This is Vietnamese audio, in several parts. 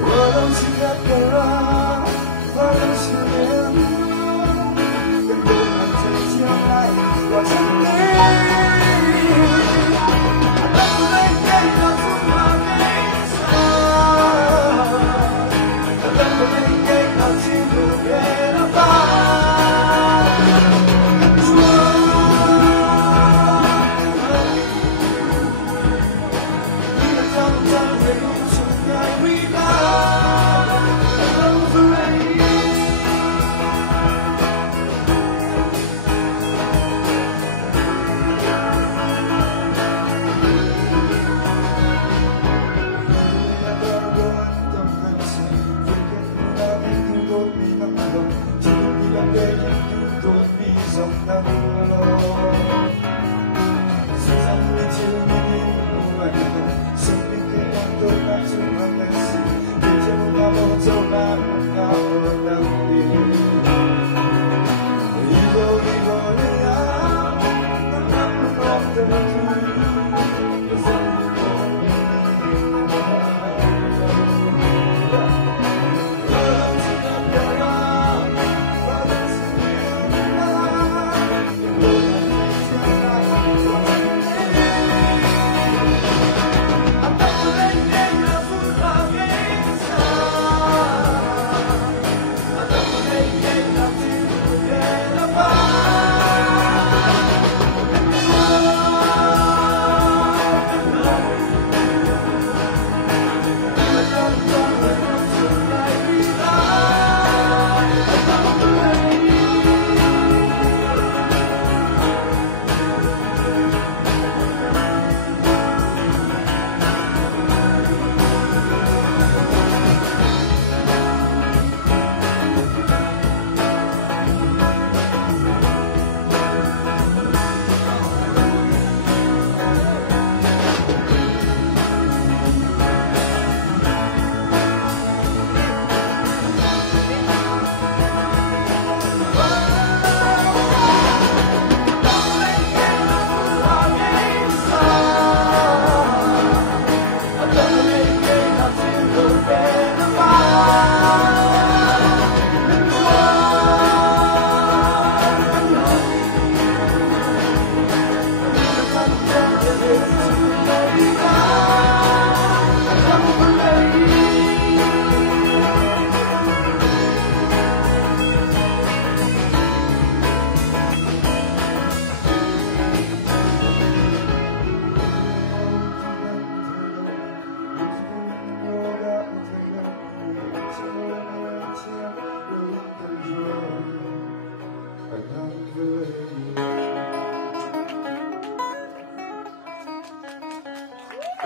Walau singkat gerak, walau sulit, dengan tercium我曾经，能不能给到出发悲伤？能不能给到记录别的吧？你的笑容在回忆中太伟大。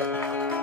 Thank you.